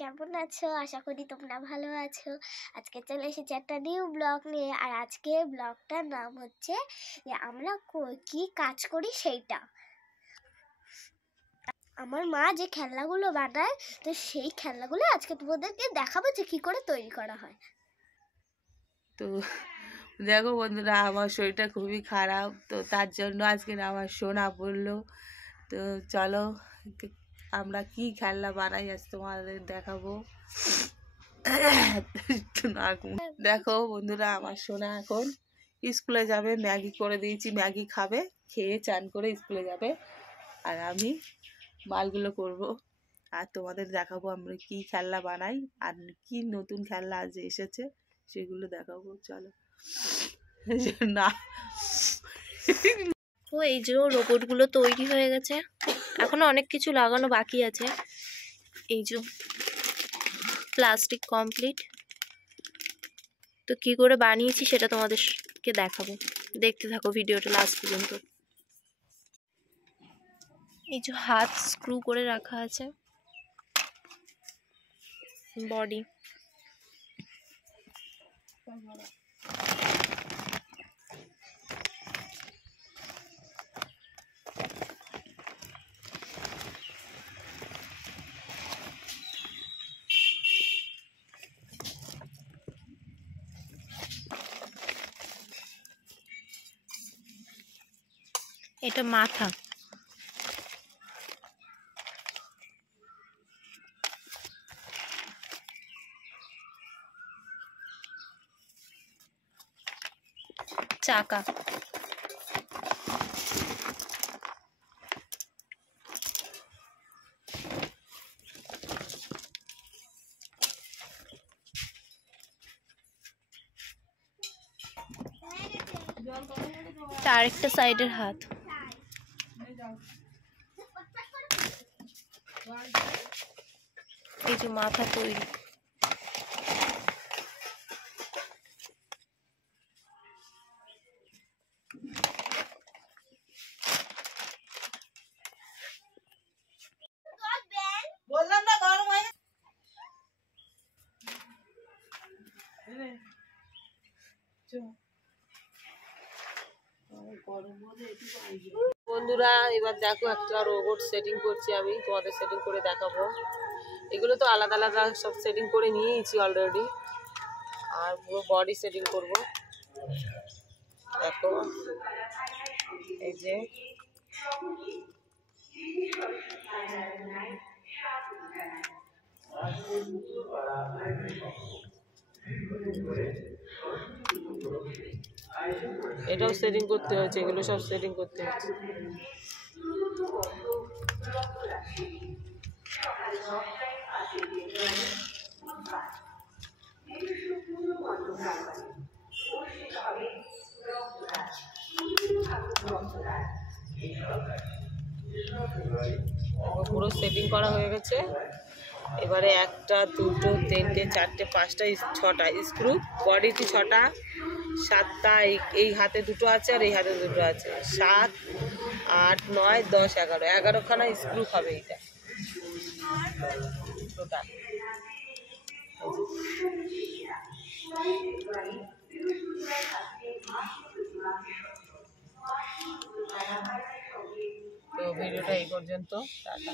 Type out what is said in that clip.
কেমন আছো? আশা করি তোমরা ভালো আছো। আজকে চলে এসেছি একটা নিউ ব্লগ নিয়ে। আর আজকে ব্লগটার নাম হচ্ছে যে আমরা কি কাজ করি সেইটা। আমার মা যে খেলনাগুলো বানায়, তো সেই খেলনাগুলো আজকে তোমাদেরকে দেখাবো যে কি করে তৈরি করা হয়। তো দেখো বন্ধুরা, আমার শরীরটা খুবই খারাপ, তো তার জন্য আজকে আমার সোনা বললো তো চলো আমরা কি খেলনা বানাই আজ তোমাদের দেখাবো। দেখো বন্ধুরা, আমার সোনা এখন স্কুলে যাবে, ম্যাগি করে দিয়েছি, ম্যাগি খাবে, খেয়ে চান করে স্কুলে যাবে, আর আমি মালগুলো করব আর তোমাদের দেখাবো আমরা কি খেলনা বানাই আর কি নতুন খেলনা আজ এসেছে সেগুলো দেখাবো। চলো না, তো এই যে রোবটগুলো তৈরি হয়ে গেছে, এখনো অনেক কিছু লাগানো বাকি আছে। এই যে প্লাস্টিক কমপ্লিট। তো কি করে বানিয়েছি সেটা তোমাদেরকে দেখাবো, দেখতে থাকো ভিডিওটা লাস্ট পর্যন্ত। এই যে হাত স্ক্রু করে রাখা আছে, বডি। এটা মাথা। চাকা। আরেকটা সাইডের হাত। এই যে মাথা তৈরি। বললাম না গরম হয়ে বন্ধুরা, এবার দেখো একটা রোবট সেটিং করছি আমি, তোমাদের সেটিং করে দেখাবো। এগুলো তো আলাদা আলাদা সব সেটিং করে নিয়েছি অলরেডি, আর পুরো বডি সেটিং করব। দেখো এই যে এটাও সেটিং করতে হচ্ছে, এগুলো সব সেটিং করতে হচ্ছে। পুরো সেটিং করা হয়ে গেছে। এবারে একটা দুটো তিনটে চারটে পাঁচটা ছটা স্ক্রু, বডিতে 6টা 7টা, এই হাতে দুটো আছে আর এই হাতে দুটো আছে, 7 8 9 10 11 11খানা স্ক্রু হবে এইটা টোটাল। তো ভিডিওটা এই পর্যন্ত, টাটা।